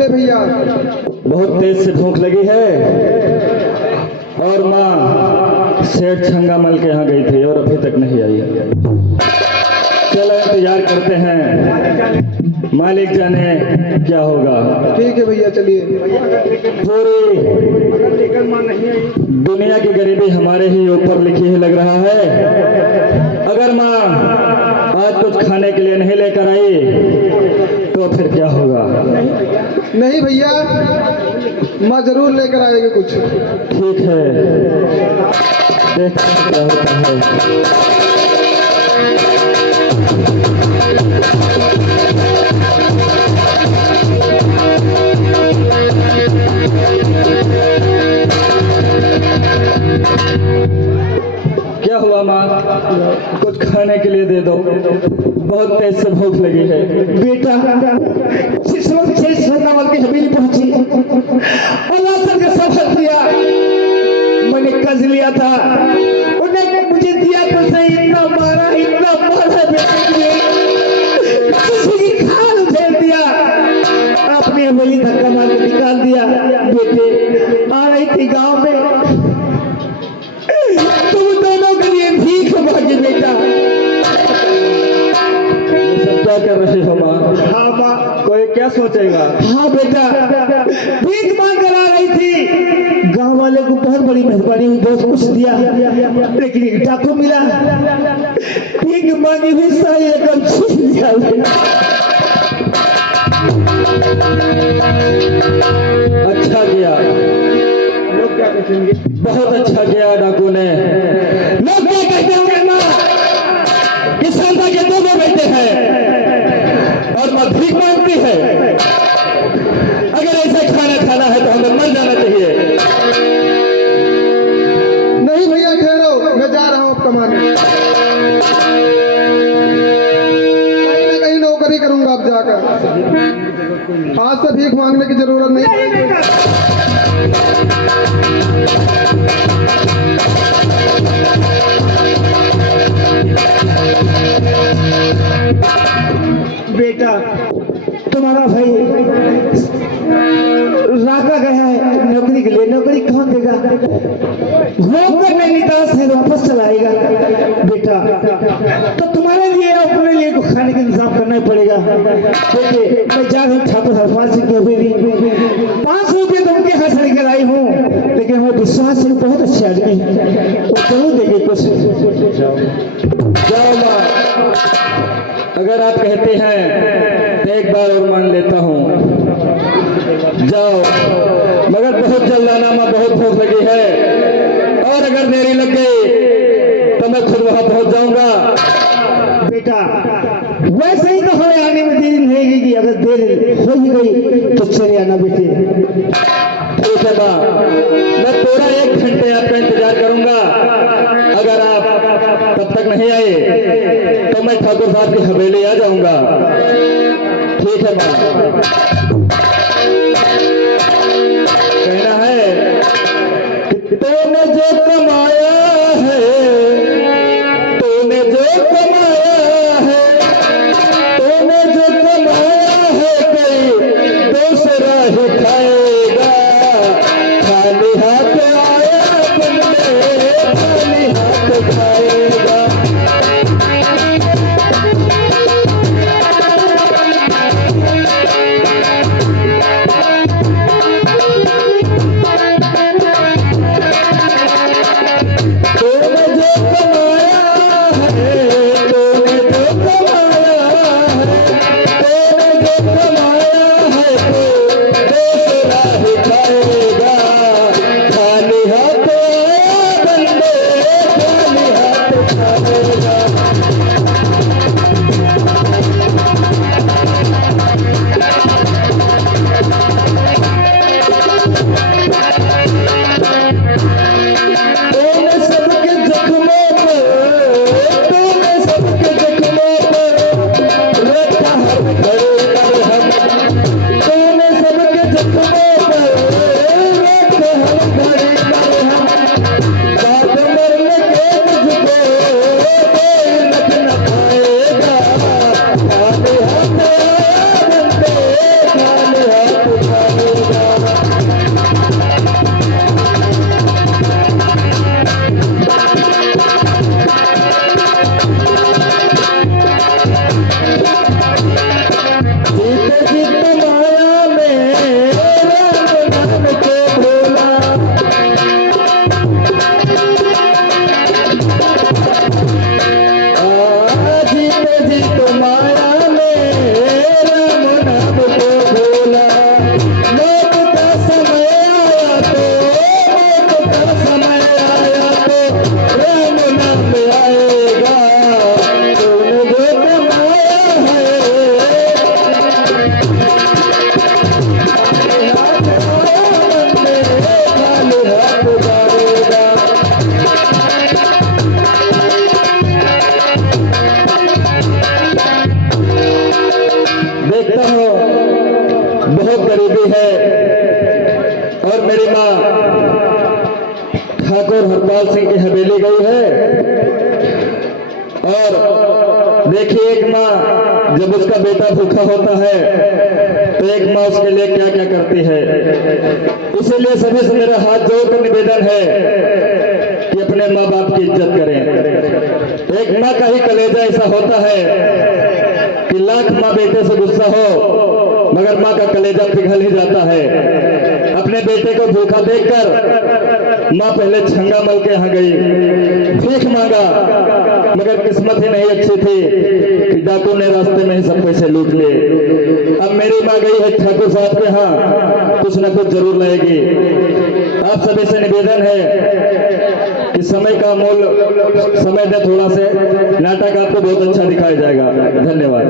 बोले भैया। बहुत तेज से भूख लगी है और माँ सेठ छंगामल के यहाँ गई थी और अभी तक नहीं आई। चलो इंतजार करते हैं, मालिक जाने क्या होगा। ठीक है भैया, चलिए। पूरी दुनिया की गरीबी हमारे ही ऊपर लिखी है लग रहा है। अगर माँ आज कुछ खाने के लिए नहीं लेकर आई तो फिर क्या होगा? नहीं भैया, माँ जरूर लेकर आएगी कुछ। ठीक है, देखते हैं क्या होता है। क्या हुआ माँ, कुछ खाने के लिए दे दो, बहुत तेज से भूख लगी है। बेटा जिस वक्त शेष छंगामल की हवेली पहुंची अल्लाह सर का सफर किया, मैंने कर्ज लिया था, उन्हें मुझे दिया तो सही, इतना मारा किसी की खाल फेर दिया, अपनी हवेली धक्का मार के निकाल दिया। बेटे आ रही थी गांव में, तुम दोनों के लिए भीख मांगी। बेटा क्या कर रहे हो माँ? हाँ माँ। कोई क्या सोचेगा? हाँ बेटा, भीख मांग कर आ रही थी, गांव वाले को बहुत बड़ी मेहरबानी हुई, बहुत कुछ दिया, लेकिन एक डाकू मिला, भीख मांगी हुई सारी रकम छीन लिया। अच्छा किया, लोग क्या कहेंगे? बहुत अच्छा किया डाकू ने। लोग क्या कहते होंगे ना कि संता के दो बेटे हैं और माँ भीख मांगती है। अगर ऐसा खाना है तो हमें मर जाना चाहिए। नहीं भैया, ठहरो, मैं जा रहा हूँ अब कमाने। कहीं ना कहीं नौकरी करूंगा अब जाकर। आज से भीख मांगने की जरूरत नहीं। बेटा तुम्हारा भाई राका गया है नौकरी के लिए, नौकरी कौन देगा? होकर नैनीताल से वापस चलाएगा। बेटा तो तुम्हारे लिए अपने लिए को खाने का इंतजाम करना ही पड़ेगा। देखिए मैं जाकर ठाकुर हरपाल सिंह की हवेली 500 रुपये तो उनके यहाँ से लेकर आई हूँ, लेकिन हमें विश्वास है बहुत अच्छे आदमी है, वो जरूर देंगे कुछ। जाओ माँ, अगर आप कहते हैं तो एक बार और मान लेता हूँ। जाओ, मगर बहुत जल्द आना माँ, बहुत भूख लगी है, और अगर देरी लग गई तो मैं खुद वहां पहुंच जाऊंगा। बेटा वैसे ही तो हमें आने में देरी लगेगी, अगर देर हो ही गई तो चले आना बेटे। ठीक है माँ, मैं पूरा 1 घंटे आपका इंतजार करूंगा। अगर आप तब तक नहीं आए तो मैं ठाकुर साहब की हवेली आ जाऊंगा। ठीक है माँ। कहना है कि तूने जो कमाया है, तूने जो कमाया है, तूने जो कमाया है, कोई दूसरा ही डूबी है और मेरी माँ ठाकुर हरपाल सिंह की हवेली गई है। और देखिए, एक माँ जब उसका बेटा भूखा होता है तो एक माँ उसके लिए क्या क्या करती है। इसीलिए सभी से मेरा हाथ जोड़कर निवेदन है कि अपने माँ बाप की इज्जत करें। एक माँ का ही कलेजा ऐसा होता है कि लाख माँ बेटे से गुस्सा हो मगर माँ का कलेजा पिघल ही जाता है। अपने बेटे को भूखा देखकर माँ पहले छंगा मल के यहाँ गई, भीख मांगा, मगर किस्मत ही नहीं अच्छी थी कि डाकू ने रास्ते में ही सब पैसे लूट लिए। अब मेरी माँ गई है ठाकुर साहब के यहाँ, कुछ न कुछ जरूर लाएगी। आप सभी से निवेदन है कि समय का मूल्य समय दे थोड़ा से, नाटक आपको बहुत अच्छा दिखाया जाएगा। धन्यवाद।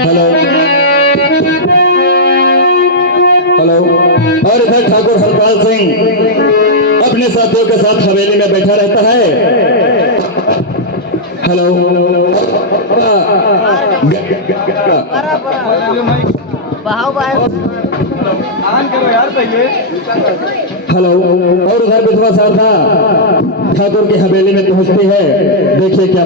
Hello hello. और इधर ठाकुर हरपाल सिंह अपने साथियों के साथ हवेली में बैठा रहता है। Hello hello. और उधर विधवा शारदा ठाकुर की हवेली में पहुंचती है। देखिए क्या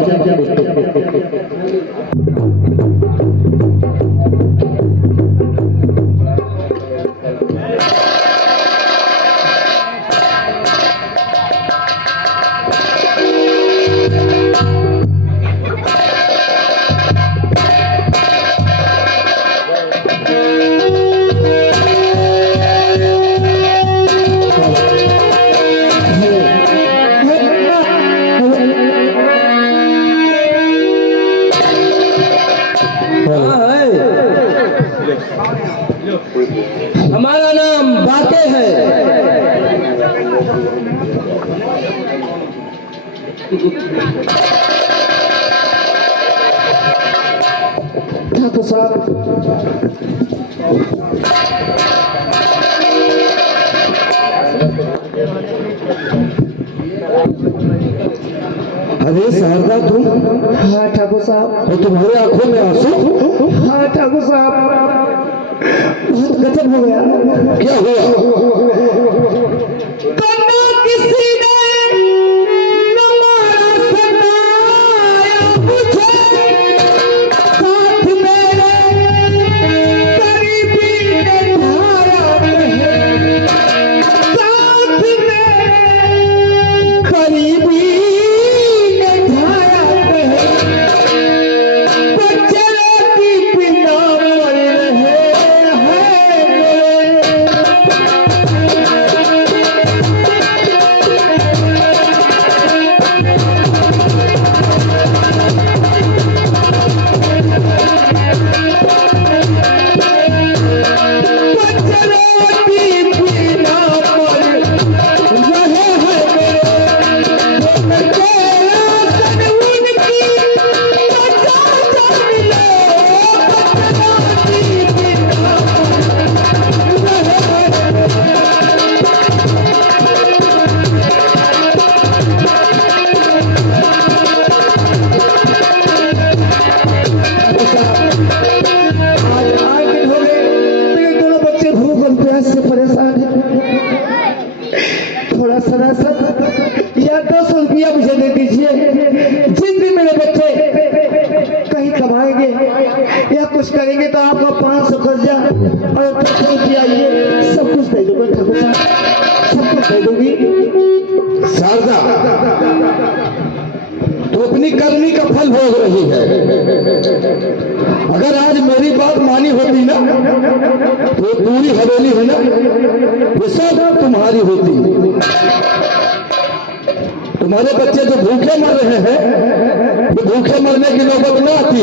हमारा नाम बाके है। ठाकुर साहब, अरे शारदा तुम? हाँ ठाकुर साहब। और तुम्हारे आंखों में आंसू? हाँ ठाकुर साहब, बहुत गजब हो गया। क्या हुआ? किसी ने न मारा सताया मुझे, साथ मेरे करीबी ने धारा कहे, साथ मेरे करीबी ने धारा कहे, बच्चे की बिना मर रहे या 10 रुपया मुझे दे दीजिए। जिस दिन मेरे बच्चे कहीं कमाएंगे या कुछ करेंगे तो आपका 500 कर्जा और 10 रुपया ये सब कुछ दे दूंगा ठाकुर साहब, सब कुछ दे दूंगी। शारदा, तो अपनी करनी का फल भोग रही है। अगर आज मेरी बात मानी होती ना तो पूरी हवेली है ना ये सब तुम्हारी होती। तुम्हारे बच्चे जो भूखे मर रहे हैं वो भूखे मरने की नौबत न आती।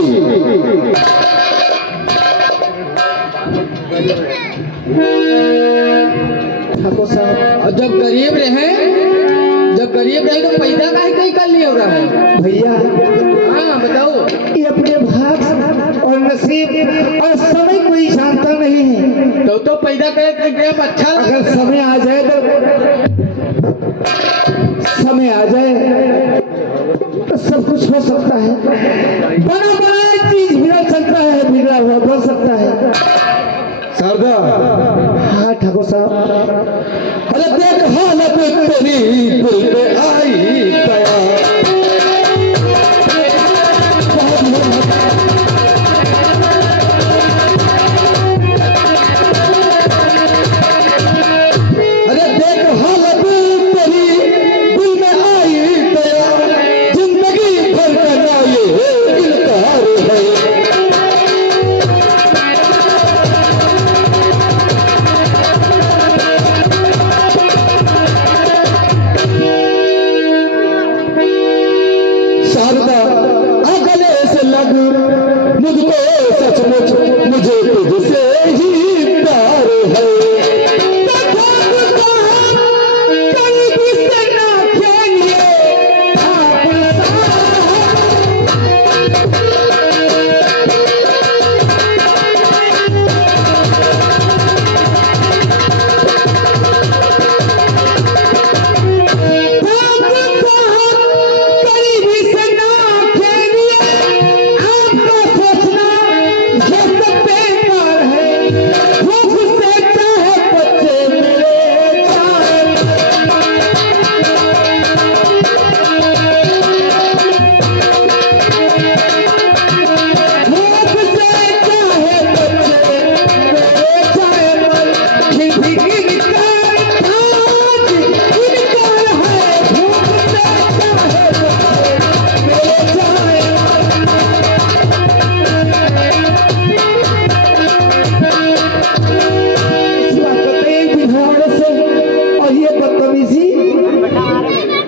ठाकुर साहब, और जब गरीब रहे तो पैदा काहे कहीं कर लिया हो रहा है भैया हाँ बताओ। ये अपने भाग और नसीब और समय कोई जानता नहीं है। तो पैदा करे अच्छा अगर समय आ जाए तो सब कुछ हो सकता है। बना बनाया चीज बिगड़ सकता है, बिगड़ा हुआ बढ़ सकता है। शारदा, हाँ ठाकुर साहब। अरे देख हालत तेरी दिल पे आई दया। अरे देख हालत तेरी दिल में आई दया, जिंदगी भर का ये इनकार है। शारदा अगले से लग, मुझको सचमुच मुझे तुझसे ही प्यार है।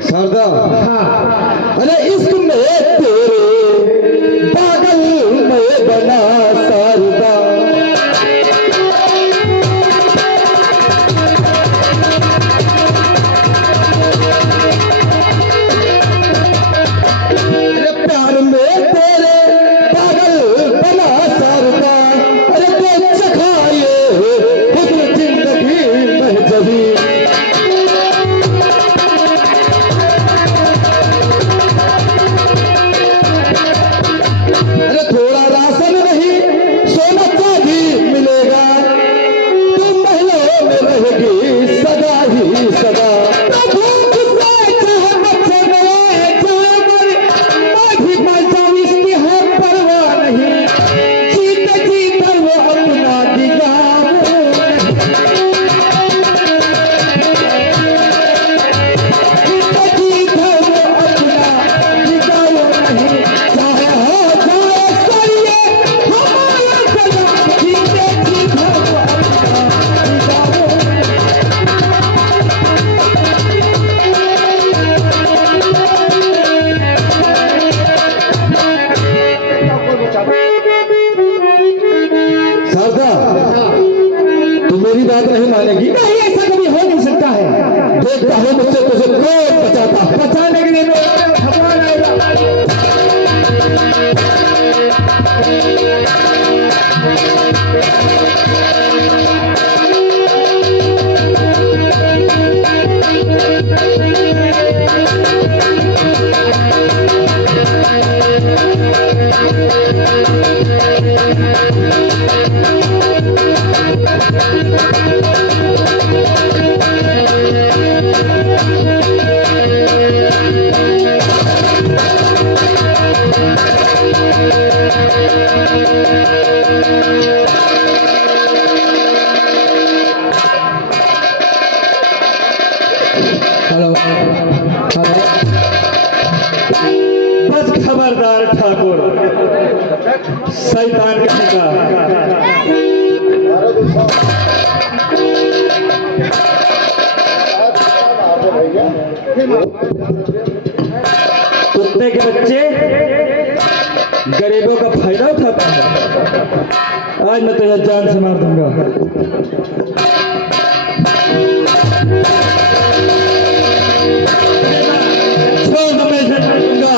शारदा, अरे इश्क में तेरे पागल मैं बना शारदा। अरे प्यार में तेरे पागल बना शारदा। अरे तो चखाए खुद जिंदगी में जबी। अरे थोड़ा राशन नहीं, सोना चांदी मिलेगा, तुम महलों में रहेगी सदा ही सदा। शारदा, तू मेरी बात नहीं मानेगी। नहीं, ऐसा कभी हो नहीं सकता है। देखता हूँ मुझसे तुझे कौन बचाता है। बचाने के लिए भगवान आएगा। बस खबरदार ठाकुर, शैतान किसी का। कुत्ते के बच्चे गरीबों का फायदा उठाते हैं। आज मैं तुझे जान से मार दूंगा। छोड़, मैं इसे मार दूंगा।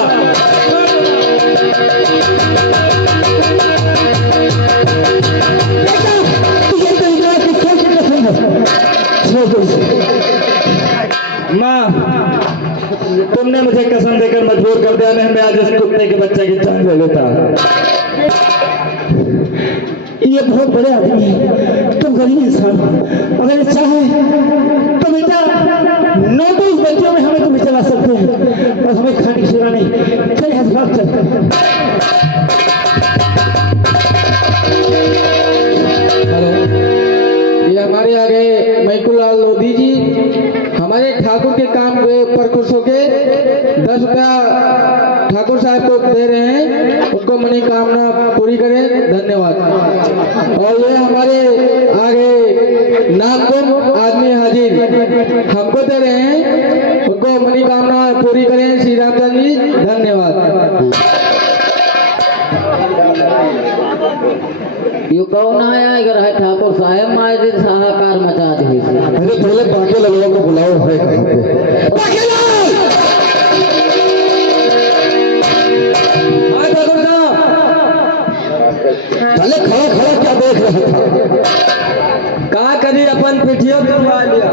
तुमने मुझे कसम देकर मजबूर कर दिया, नहीं मैं आज इस कुत्ते के बच्चे की जान ले लेता। ये बहुत बड़े आदमी है, तुम गरीब इंसान हो। अगर चाहे तो बेटा नोटो इस बच्चों में हमें तुम्हें चला सकते हैं और हमें खाने की सेवा नहीं। चल यहाँ भाग चल। ये हमारे आगे मैकुलाल लोधी जी हमारे ठाकुर के काम के ऊपर खुश होके 10 रुपया ठाकुर साहब को दे रहे हैं, उनको मनोकामना पूरी करें, धन्यवाद। और ये हमारे आगे नामकुम आदमी हाजिर हमको दे रहे हैं, उनको मनोकामना पूरी करें, श्री रामचंद्र जी, धन्यवाद। यू कौन आया अगर है ठाकुर साहब माए साहकार मचा दी। अरे पहले बाकी लोगों को बुलाओ है कहीं पे। चले खड़ा खड़ा क्या देख रहे था? कहा करी अपन पिटियो करवा लिया।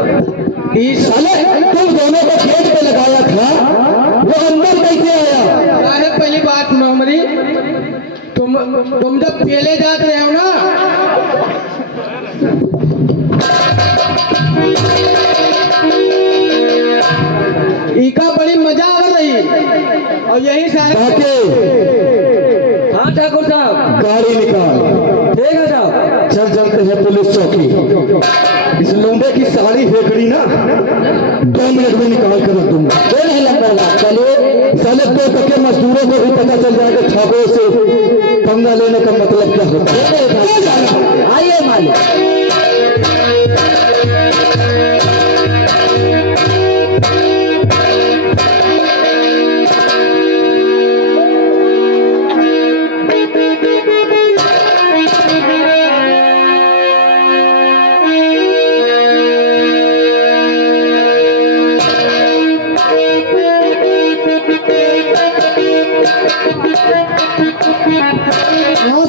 साले तुम दोनों को गेट पे लगाया था, वो अंदर कैसे आया? साहब पहली बात सुनो हमारी, तुम जब पहले जात रहे हो ना, इका बड़ी मजा आ रही और यही साहब। हाँ ठाकुर साहब, गाड़ी निकाल। ठीक है साहब। चल चलते हैं पुलिस चौकी। इस लोंडे की साड़ी फेंकड़ी ना 2 मिनट में निकाल कर रख दूंगा। ये नहीं लगता चलिए। साले 2 टके मजदूरों को भी पता चल जाएगा ठाकुर से पंगा लेने का मतलब क्या होता है। आइए मालिक।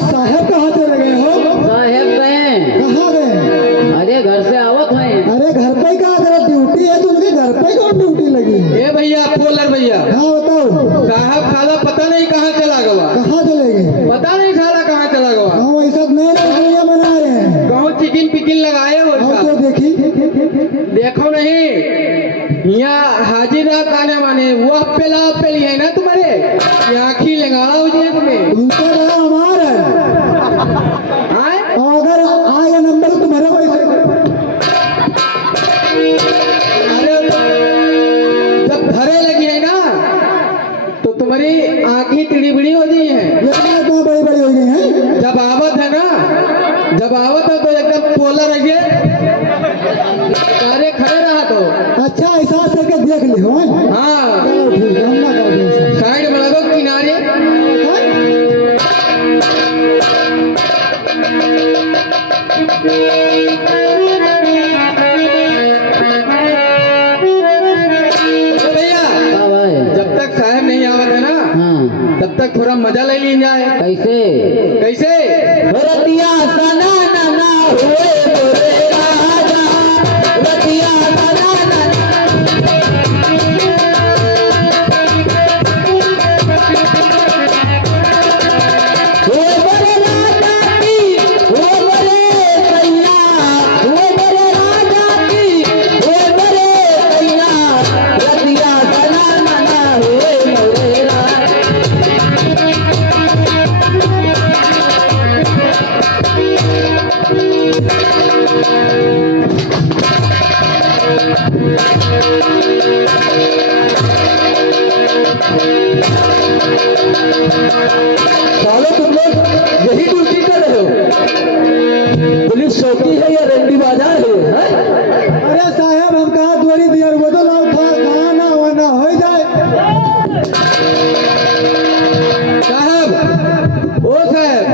साहब कहाँ चले गए हो? साहेब गए, कहाँ गए? अरे घर से आवत हैं। अरे घर पे ही कहाँ करो? ड्यूटी है तुमकी, घर पे कौन ड्यूटी लगी है? ए भैया पोलर भैया, हाँ बताओ, साहब खाला पता नहीं कहाँ चला गया, कहाँ चले गए? पता नहीं साला कहाँ चला गया। हाँ ऐसा नए रसोइया बना रहे हैं। कहूँ चिकन पिकिन लगाए हो हाँ साहब। तो देखी देखो नहीं, यहाँ हाजिर रात आने वाले वो अप्पेला अप्पेली है ना तुम्हारे, यहाँ आँखी लगाड़ा हो जाए तुम्हें। उनका बड़ा हमार है, हाँ? और अगर आएगा नंबर तो तुम्हारा पैसे। अरे जब धरे लगी है ना तो तुम्हारी आँखी टिड़ी बिड़ी हो गई है। ये इतना बड़ी बड़ी हो गई हैं। जब आवत है ना, जब आवत है तो एकदम पोलर रहिए, अरे खड़े रहा तो। अच्छा ऐसा करके देख लियो। हाँ चलो ठीक है, हम ना कर दें। साइड में लगो किनारे। तो भैया हाँ भाई। जब तक साहब नहीं आवत है ना, हाँ तब तक थोड़ा मजा ले ली जाए। कैसे? कैसे? रतिया सना ना हुए मोरे राजा, रतिया सना ना। वो मोरे राजा की, वो मोरे सैया, वो मोरे राजा की, वो मोरे सैया, रतिया सना ना हुए मोरे राजा। साले तुम लोग यही ड्यूटी कर रहे हो? पुलिस चौकी है या रेंडी बाजार है? अरे साहब हम कहा द्वारी दिया, वो तो लाओ था खाना वाना हो जाए। साहब ओ साहब,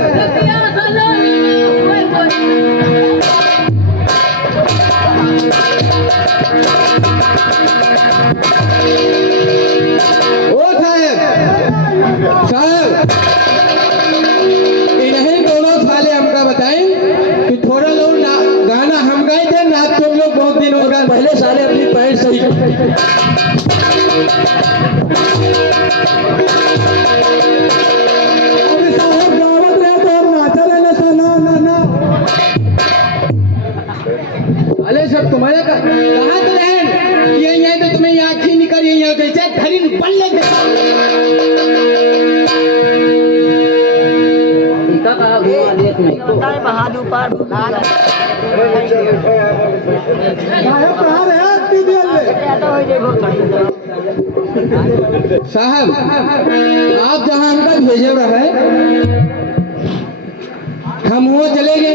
ओ साहब, साहब इन्हीं दोनों साले हमका बताएं कि थोड़ा लोग गाना हम गाए थे, नाच तुम लोग बहुत दिन हो गए। पहले साले अपनी पैंट सही अरे सब तुम्हारे कहा तो रहन कि यहाँ तो तुम्हें यहाँ आँखी निकल यहाँ कैसे घरी बल्ले इनका कहा घुमा देख नहीं तो साहब कहाँ रहे आप टीवीएल में? साहब आप जहाँ हमका भेजे रहे हम वो चले गए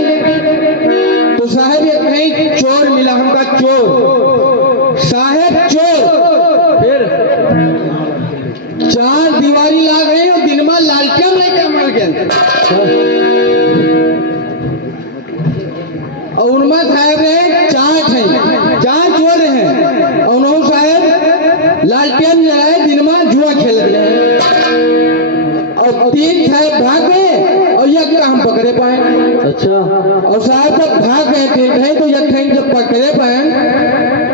तो साहब ये कहीं चोर मिला हमका चोर साहब चोर फिर 4 दीवारी ला गए और दिन में लालटेन लेके मर गए और उनमें साहब रहे 4 चोर हैं और उन्होंने साहब लालटेन जलाए दिन में जुआ खेल रहे हैं और 3 साहब भाग गए और यह का हम पकड़े पाए। अच्छा और साहब जब भाग गए ठीक है तो यह जब पकड़े पाए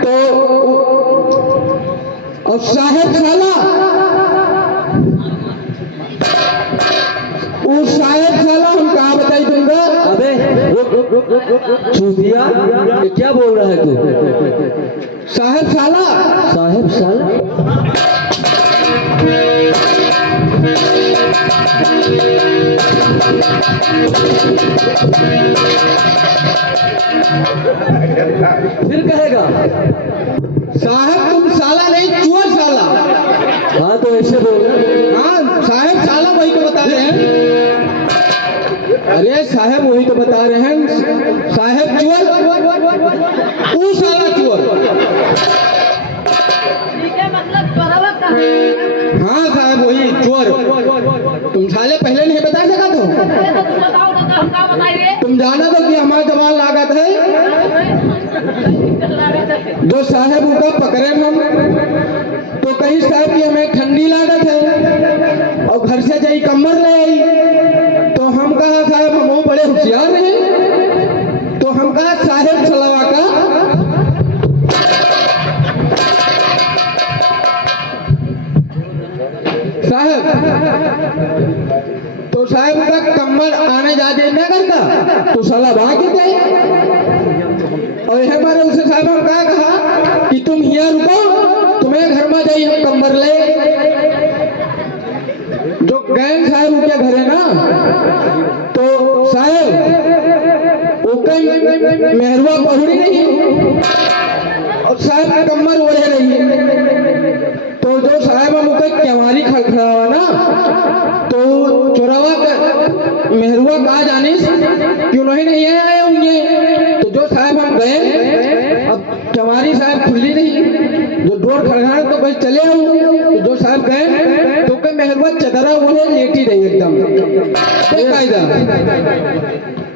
तो और साहब साला उस साहब साला हम कहा बताई तुमको। अबे चूतिया ये क्या बोल रहा है तू? साहब साला साहेब साला फिर कहेगा साहब तुम साला नहीं चोर साला। हाँ तो ऐसे बोल। हाँ साहब साला वही तो बता रहे हैं। अरे साहब वही तो बता रहे हैं साहब चोर वो साला चोर। हाँ साहब वही चोर। तुम साले पहले नहीं बता सका तो तुम जाना तो कि हमारा जवान लागत है जो साहब उनका पकड़े हम तो कहीं साहब की हमें ठंडी लागत है और घर से जाई कमर ले आई तो हम कहा साहब हम बड़े होशियार रहे तो हम कहा साहब सलावा का साहब तो साहब का कमर आने जा देना करता तो साला भाग गए और यह हमारे उसे साहब हम कहा कि तुम यहाँ रुको तुम्हें घर में जाइए हम कमर ले जो गैंग साहब उनके घर है ना तो साहब वो कहीं मेहरवा पहुड़ी नहीं और साहब कमर ओढ़े नहीं तो जो साहब हम क्यावारी खड़खड़ा हुआ ना तो चोरावा का मेहरुआ कहा जाने क्यों नहीं आए होंगे तो जो साहब हम गए अब क्यावारी साहब खुली नहीं जो डोर खड़खड़ा तो बस चले आओ तो जो साहब गए तो कहीं मेहरुआ चदरा वो लेटी रही एकदम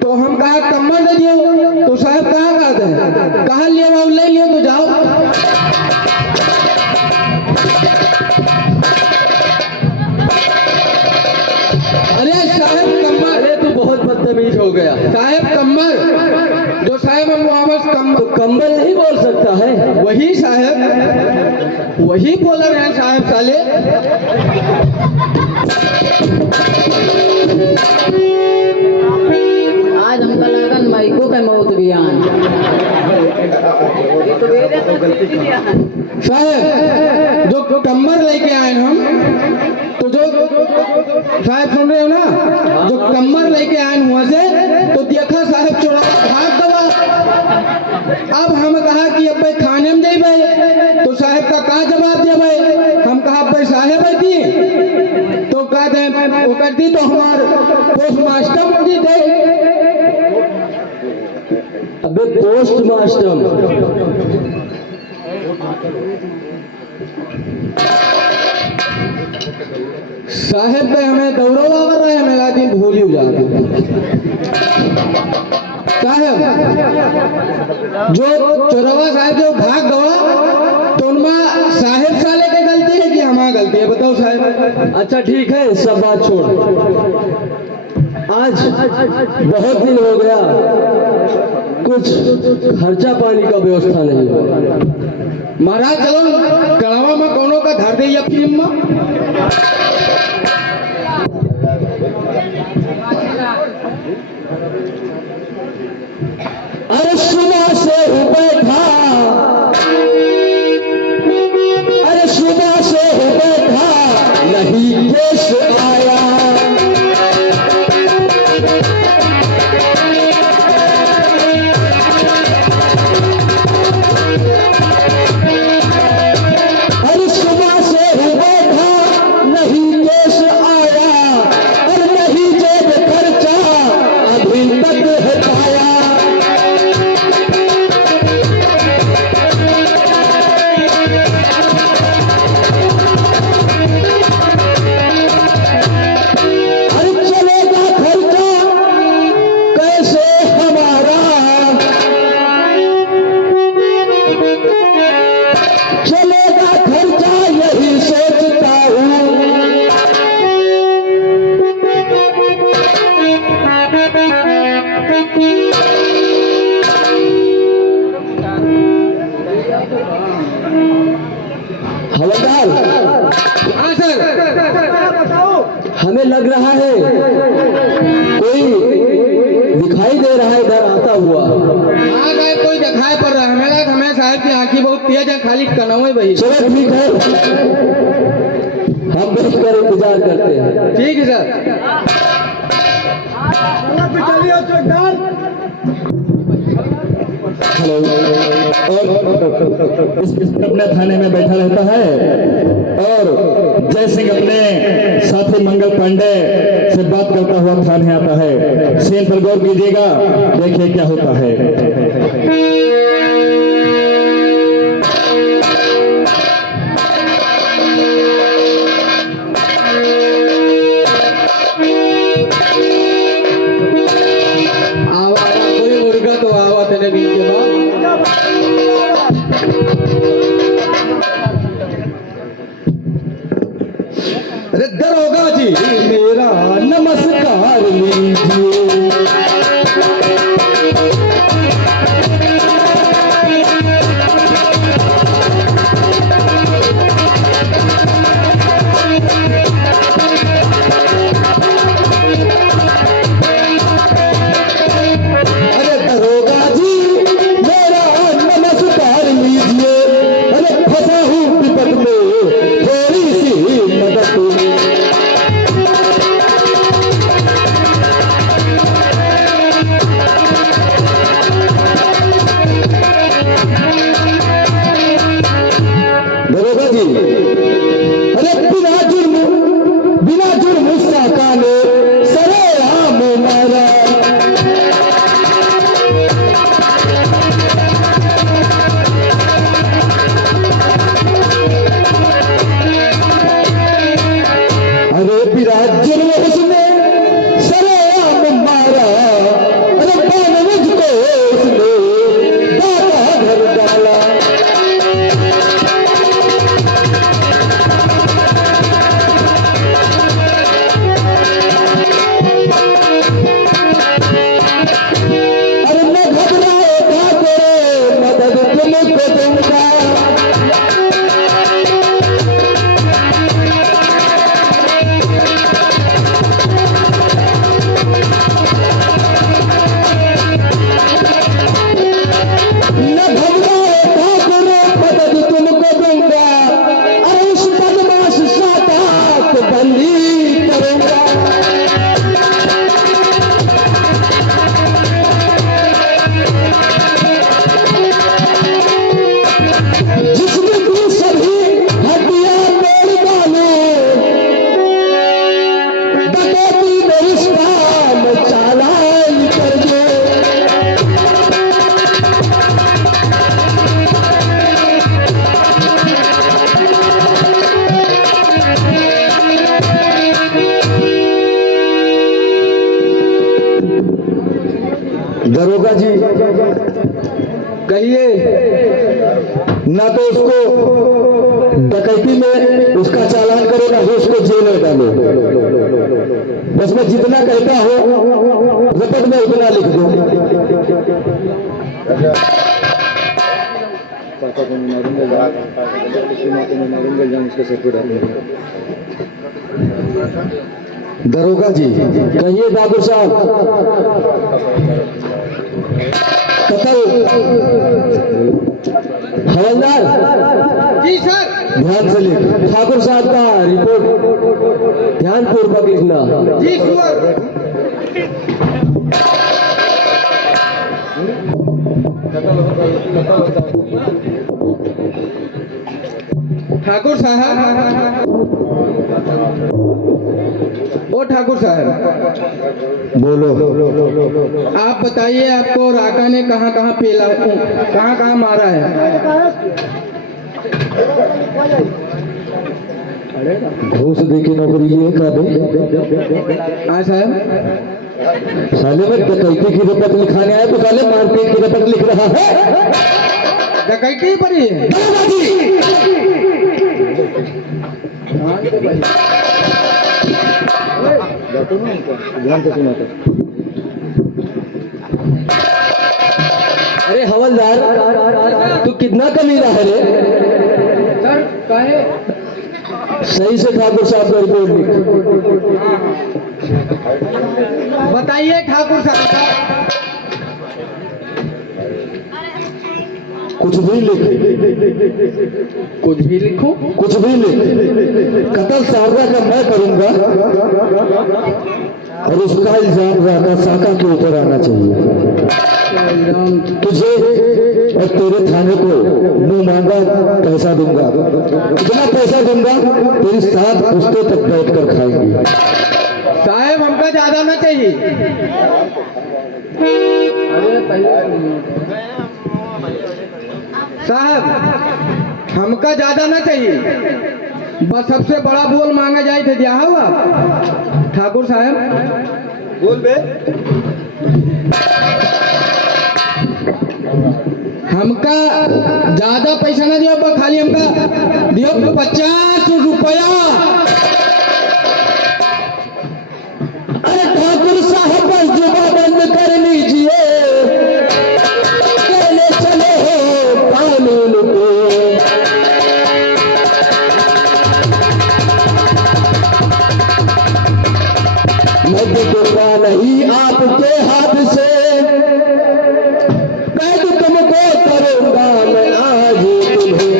तो हम कहा कमर दे दियो तो साहब कहाँ लिया बाबू ले लियो तो जाओ। अरे साहब कमर अरे तू बहुत बदतमीज हो गया। साहब कमर जो साहब हम वहां कंबल नहीं बोल सकता है। वही साहब वही बोल रहे हैं साहब साले। आज हमका लगन माइको के मौत बयान साहब जो कमर लेके आए हम तो जो साहब सुन रहे हो ना जो कमर लेके आए वहां से तो देखा साहब चोरा भाग दवा। अब हम कहा कि अब भाई थाने में जाई भाई तो साहब का जवाब दे भाई हम कहा भाई साहब दी तो कहते वो करती तो हमार पोस्ट मास्टर मुझे दे। अबे पोस्ट मास्टर साहेब पे हमें दौड़वा कर रहे हैं मेरा दिन भूल ही जाते साहब जो चोरवा साहब जो भाग गवा तो उनमें साहेब साले की गलती है कि हमारा गलती है बताओ साहब। अच्छा ठीक है सब बात छोड़। आज बहुत दिन हो गया कुछ खर्चा पानी का व्यवस्था नहीं हुआ। महाराज चलो कड़ावा में कौनों का धर दे फिल्म में अरे सुबह से हूँ बैठा, अरे सुबह से हूँ बैठा, नहीं केस आया। अरे सुबह से हूँ बैठा, नहीं केस आया, और नहीं जेब खर्चा अभी तक हटाया। अरे चलेगा खर्चा कैसे हमारा, चलेगा खर्चा यही सोचता हूँ। हवलदार, हाँ सर। हमें लग रहा है कोई दिखाई दे रहा है इधर आता हुआ। हाँ साहब, कोई दिखाई पड़ रहा है हमें। हमें साहब की आंखें बहुत तेज है, खाली कनवे वही। चलो ठीक है, हम बैठ कर इंतजार करते हैं। ठीक है सर। हेलो। और इस अपने थाने में बैठा रहता है और जय सिंह अपने साथी मंगल पांडे से बात करता हुआ थाने आता है। सीन पर गौर कीजिएगा, देखिए क्या होता है। आवा कोई मुर्गा तो आवा तेरे दिन के बाद। अरे दरोगा जी मेरा नमस्कार लीजिए। अरे दरोगा जी मेरा नमस्कार लीजिए। अरे फंसा हूँ विपद में, थोड़ी सी मदद। दरोगा जी, अरे बिना जुर्म साका ने सरेआम मारा। अरे बिना जुर्म उसने सरेआम मारा। अरे कौन मुझको उसने दादा घर डाला। अरे न घबराओ ठाकुर, मदद तुमको दूंगा। न घबराओ ठाकुर, मदद तुमको दूंगा। अरे उस बदमाश सादात बंदी करूंगा। जिसने तू सभी हड्डियां तोड़ डालो, डकैती में इस काम चालान कर दो। दरोगा जी कहिए, ना तो उसको डकैती में उसका चालान करो, ना ही उसको जेल में डालो। बस मैं जितना कहता हूँ रिपोर्ट में उतना लिख दो। दरोगा जी कहिए बाबू साहब। कतल हवलदार जी सर। ध्यान से लिख, ठाकुर साहब का रिपोर्ट ध्यान पूर्वक लिखना। जी सर। ठाकुर साहब, ओ ठाकुर साहब, बोलो। आप बताइए आपको राका ने कहाँ कहाँ पेला, कहाँ कहाँ मारा है? घूस दे के नौकरी लिए का दे। हाँ साहब। साले में डकैती की रिपोर्ट लिखाने आया तो साले मारपीट की रिपोर्ट लिख रहा है। डकैती पड़ी है। अरे हवलदार, तू कितना कमीना है रे? सर काहे? सही से ठाकुर साहब का रिपोर्ट लिख। बताइए ठाकुर साहब। कुछ भी लिख, कुछ भी लिखो। कुछ भी लिख। कतल शारदा का मैं करूंगा और उसका इल्जाम राका साका के ऊपर आना चाहिए। तुझे और तेरे थाने को मुंह मांगा पैसा दूंगा, इतना पैसा दूंगा तेरी साथ पुश्तों तक बैठ कर खाएंगे। साहब हमका ज्यादा ना चाहिए। साहब हमका ज्यादा ना चाहिए, बस सबसे बड़ा बोल मांगा जाए थे दिया हुआ ठाकुर साहब। बोल बे। हमका ज्यादा पैसा ना दियो, खाली हमका दियो 50 रुपया। अरे ठाकुर साहब बस जुबान बंद कर लीजिए, कहने चले हो कानून को। मैं दूंगा नहीं आपके हाथ से, कैद तुमको करूंगा मैं आज तुम्हें।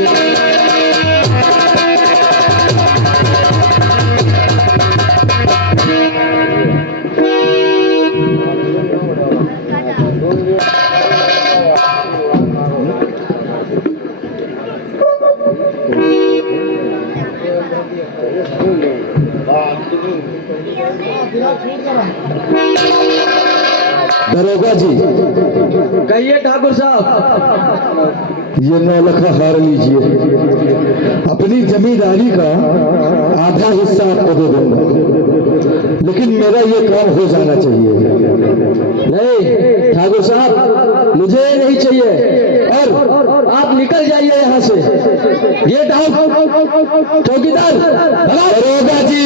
दरोगा जी, कहिए ठाकुर साहब। ये 9 लाख हार लीजिए, अपनी जमींदारी का आधा हिस्सा आपको दे दूंगा, लेकिन मेरा ये काम हो जाना चाहिए। नहीं ठाकुर साहब, मुझे नहीं चाहिए और आप निकल जाइए यहाँ से। ये चौकीदार। दरोगा जी,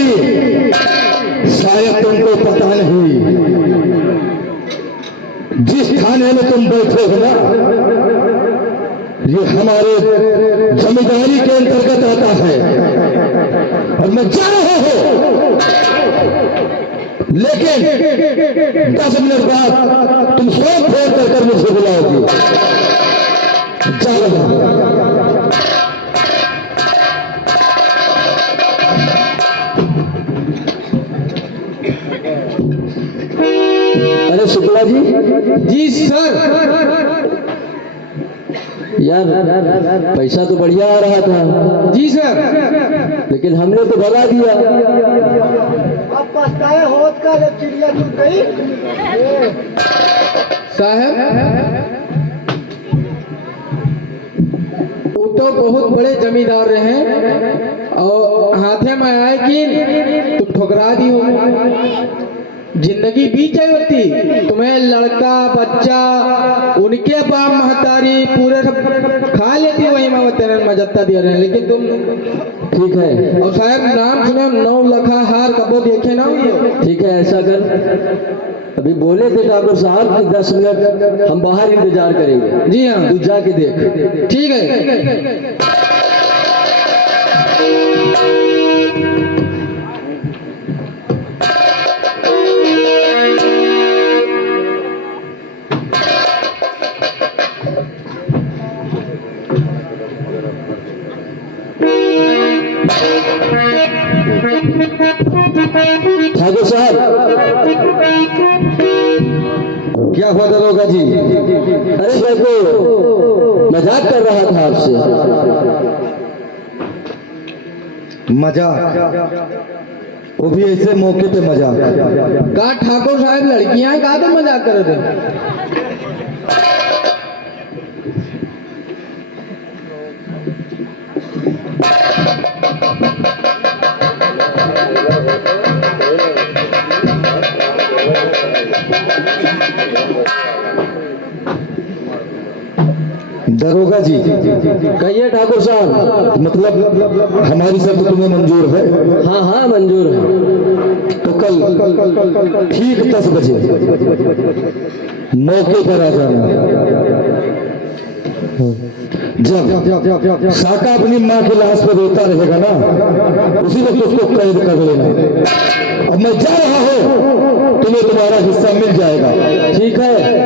शायद तुमको पता नहीं, जिस थाने में तुम बैठे हो ना, ये हमारे जमींदारी के अंतर्गत आता है और मैं जा रहा हूं, लेकिन 10 मिनट बाद तुम सब फोन कर मुझे बुलाओगी। जा रहा हूं। अरे शुक्ला जी। जी सर। यार पैसा तो बढ़िया आ रहा था। जी सर। लेकिन हमने तो भगा दिया। अब पछताए होत का जब चिड़िया चुग गई। साहब वो तो बहुत बड़े जमींदार रहे और हाथे में आए कि तुम ठुकरा दी हो। जिंदगी बीत जाए होती, तुम्हें लड़का बच्चा उनके बाप महतारी पूरे सब खा लेती, वही में मजत्ता दे रहे हैं, लेकिन तुम ठीक है। और साहब नाम सुनो 9 लाख हार कबो देखे ना हुई। ठीक है, ऐसा कर, अभी बोले थे ठाकुर साहब कि 10 मिनट हम बाहर इंतजार करेंगे। जी हाँ, तू जाके देख। ठीक है। ठाकुर साहब, क्या हुआ दरोगा जी? अरे मैं तो मजाक कर रहा था आपसे। मजाक? वो भी ऐसे मौके पे मजाक? का ठाकुर साहब लड़कियां का तो मजाक कर रहे थे। दरोगा जी, कहिए ठाकुर साहब। मतलब हमारी शर्त तुम्हें मंजूर है? हाँ हाँ मंजूर है। तो कल ठीक 10 बजे मौके पर आ जाना। जब साका अपनी माँ की लाश पर रोता रहेगा ना, उसी वक्त उसको कैद कर लेना। अब मैं जा रहा हूँ, तुम्हें तुम्हारा हिस्सा मिल जाएगा। ठीक है?